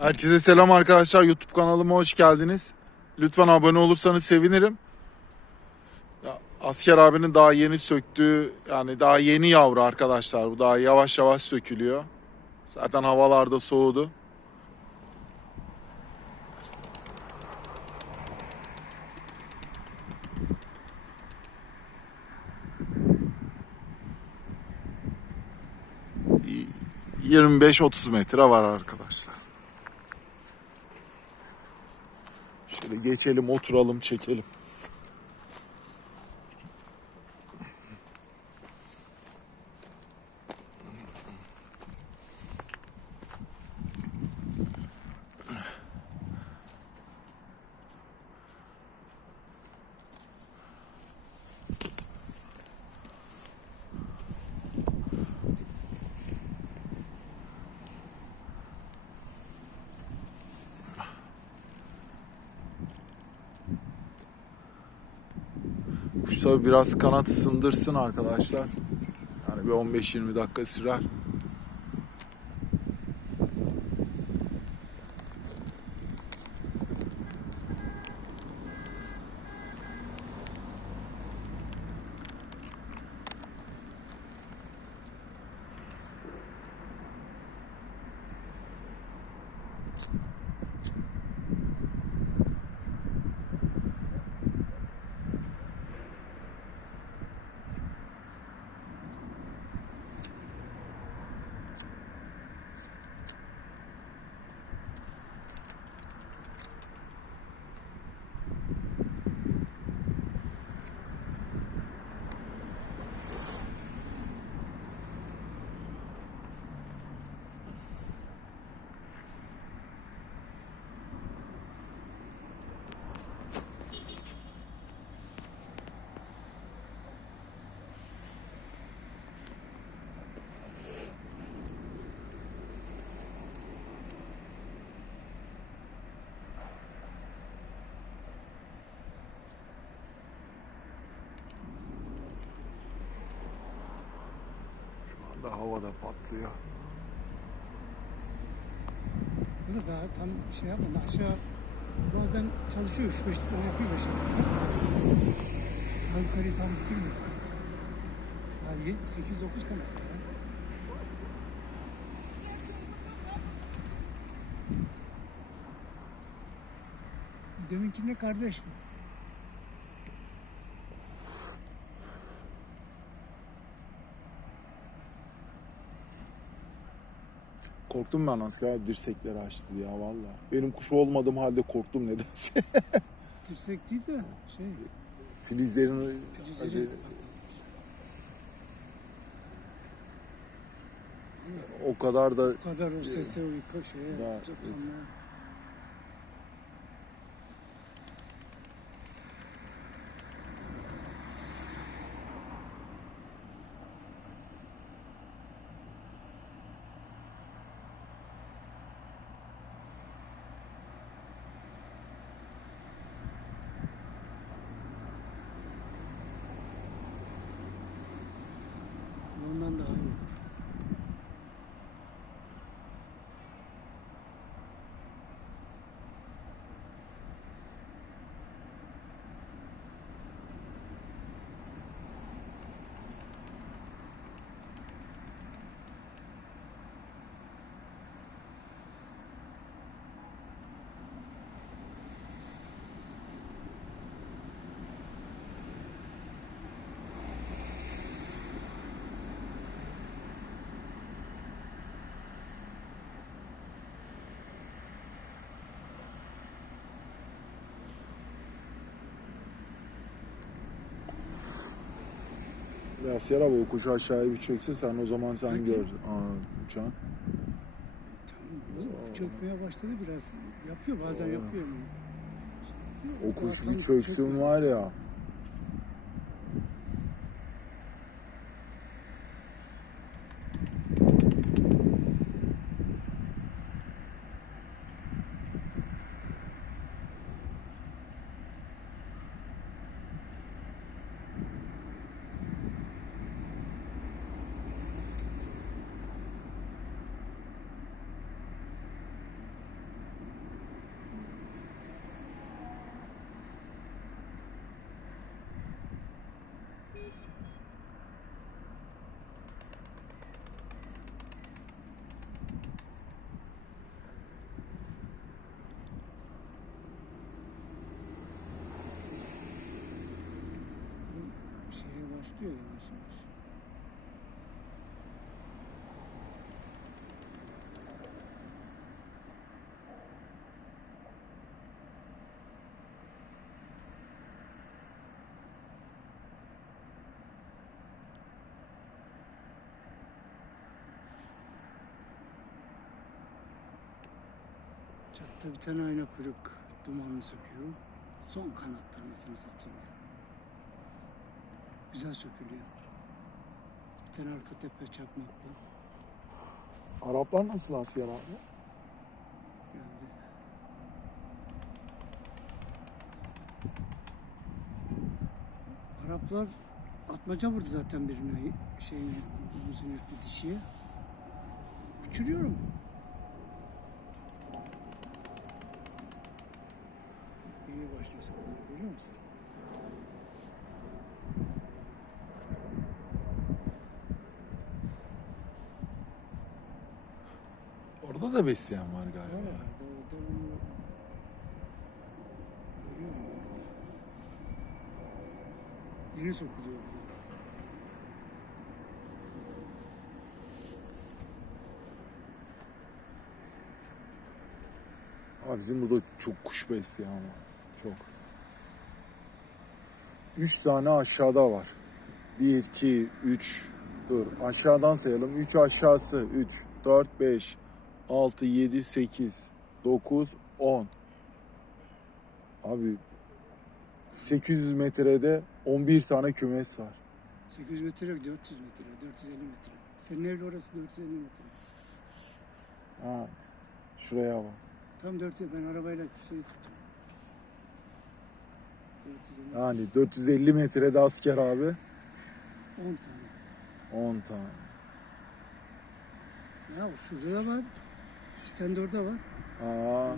Herkese selam arkadaşlar. YouTube kanalıma hoş geldiniz. Lütfen abone olursanız sevinirim. Ya, asker abinin daha yeni söktüğü yani daha yeni yavru arkadaşlar. Bu daha yavaş yavaş sökülüyor. Zaten havalarda soğudu. Y- 25-30 metre var arkadaşlar. Şöyle geçelim, oturalım, çekelim. Kuş tabii biraz kanat ısındırsın arkadaşlar. Yani bir 15-20 dakika sürer. Şu anda havada patlıyor. Bu da tam şey yapmadı. Aşağı bazen çalışıyor. 3-5 tane yapıyor aşağı. Ben yukarıyı tam bitirmiyor. Yani 8-9 kanat. ya. Deminkinde kardeş mi? Korktum ben asker dirsekleri açtı ya valla. Benim kuş olmadığım halde korktum nedense. Dirsek değil de şey. Filizlerin Filizleri- o kadar da Bu kadar o sese uyku şeye. Çok evet. anlamlı. Ondan daha iyi. Ya Serap o kuşu aşağıya bir çökse sen o zaman sen Peki. gör. Aa, uçağın. Çökmeye başladı biraz. Yapıyor bazen yapıyor. O kuş bir çöksün var ya. しましておりますちょっと汚いな古く土間の先を損かなった夏の里に。Güzel sökülüyor. Bir tane arka tepe çakmaklı Araplar nasıl asker abi? geldi. Araplar atmaca vurdu zaten birine şeyin uzun yırtlı dişiye. Uçuruyorum. İyi başlıyor saklamaya görüyor musun? Orada da besleyen var galiba. Orada. Yeni sokuluyor. Abi bizim burada çok kuş besleyen var. Çok. Üç tane aşağıda var. Bir, iki, üç. Dur aşağıdan sayalım. Üç aşağısı. Üç, dört, beş, altı, yedi, sekiz, dokuz, on. Abi 800 metrede 11 tane kümes var. 800 metre yok, 400 metre, 450 metre. Senin evin orası 450 metre. Ha, şuraya bak. Tam 400, ben arabayla şey tuttum. 450 metre, Yani 450 metrede asker abi 10 tane. 10 tane. Ya şurada da tane de orada var. Aa,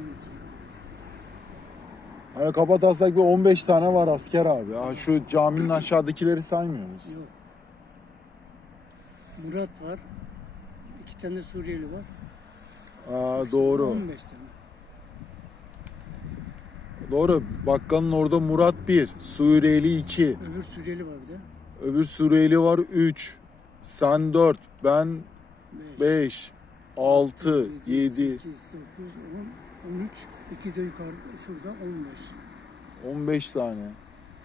hani kapatarsak bir 15 tane var asker abi. Ha, şu caminin aşağıdakileri saymıyoruz. Yok. Murat var. İki tane de Suriyeli var. Aa, doğru. 15 tane. Doğru. Bakkalın orada Murat 1, Suriyeli 2, Öbür Suriyeli var bir de. öbür Suriyeli var 3, sen 4, ben 5. 5, 6, 7, 8, 9, 10, 13. İki de yukarıda, şurada 15. 15 tane.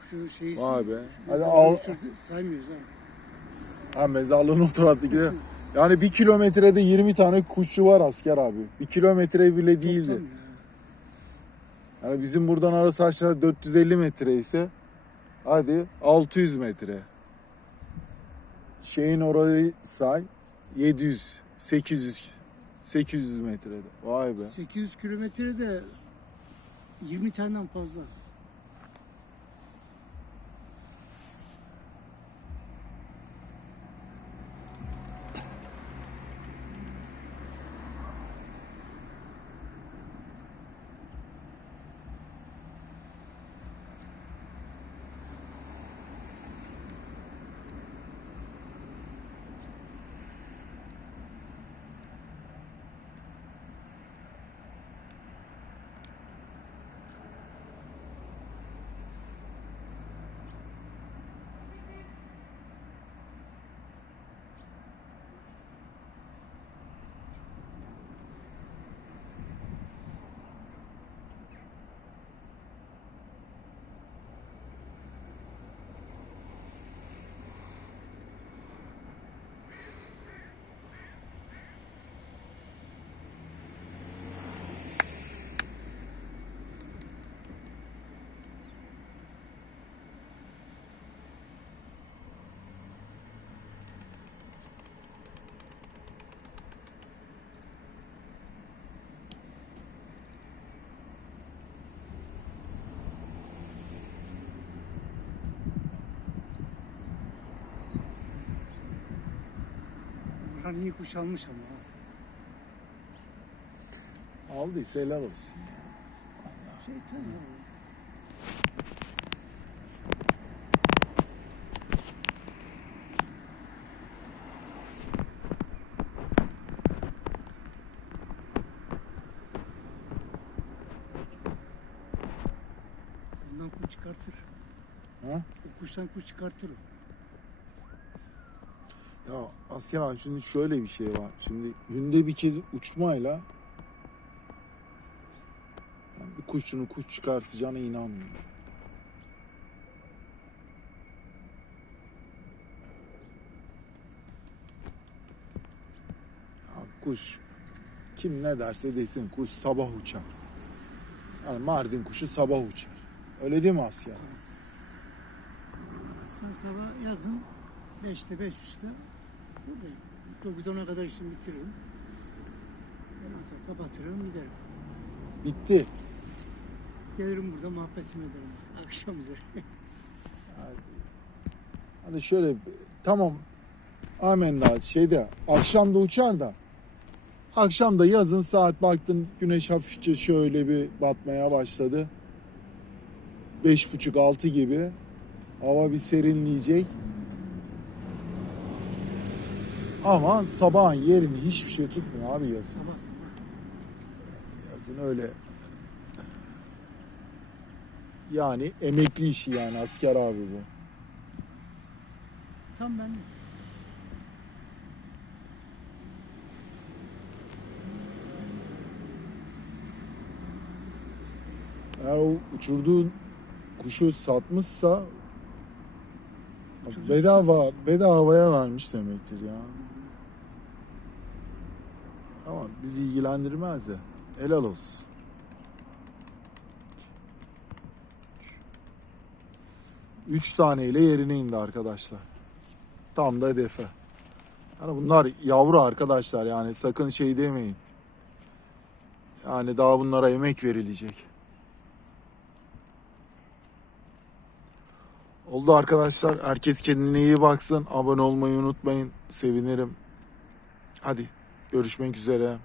Şu şeyi Vay be. Hadi al- saymıyoruz ha. Ha mezarlığın o taraftaki Yani bir kilometrede 20 tane kuşçu var asker abi. Bir kilometre bile değildi. Toplam ya. Yani bizim buradan arası aşağı 450 metre ise hadi 600 metre. Şeyin orayı say 700, 800, 800 metrede. Vay be. 800 kilometre de 20 taneden fazla. Burhan iyi kuş almış ama. ha. Aldıysa helal olsun. Şeytan ya. Ondan kuş çıkartır. Ha? O kuştan kuş çıkartır o. Ya Asker abi şimdi şöyle bir şey var. Şimdi günde bir kez uçmayla yani bir kuşunu kuş çıkartacağına inanmıyorum. Kuş kim ne derse desin kuş sabah uçar. Yani Mardin kuşu sabah uçar. Öyle değil mi? Ben sabah yazın 5'te 5.30'da buradayım. 9-10'a kadar işimi bitiririm. Ondan sonra kapatırım giderim. Bitti. Gelirim burada muhabbetimi ederim. Akşam üzere. Hani şöyle tamam amenna şeyde akşam da uçar da akşam da yazın saat baktın güneş hafifçe şöyle bir batmaya başladı. Beş buçuk altı gibi hava bir serinleyecek. Ama sabahın yerini hiçbir şey tutmuyor abi yazın. Sabah sabah. Yazın öyle. Yani emekli işi yani asker abi bu. Tam ben Eğer o uçurduğun kuşu satmışsa Uçurduğu bedava bedavaya vermiş demektir ya. Bizi ilgilendirmez de. Helal olsun. Üç taneyle yerine indi arkadaşlar. Tam da hedefe. Yani bunlar yavru arkadaşlar yani sakın şey demeyin. Yani daha bunlara emek verilecek. Oldu arkadaşlar. Herkes kendine iyi baksın. Abone olmayı unutmayın. Sevinirim. Hadi görüşmek üzere.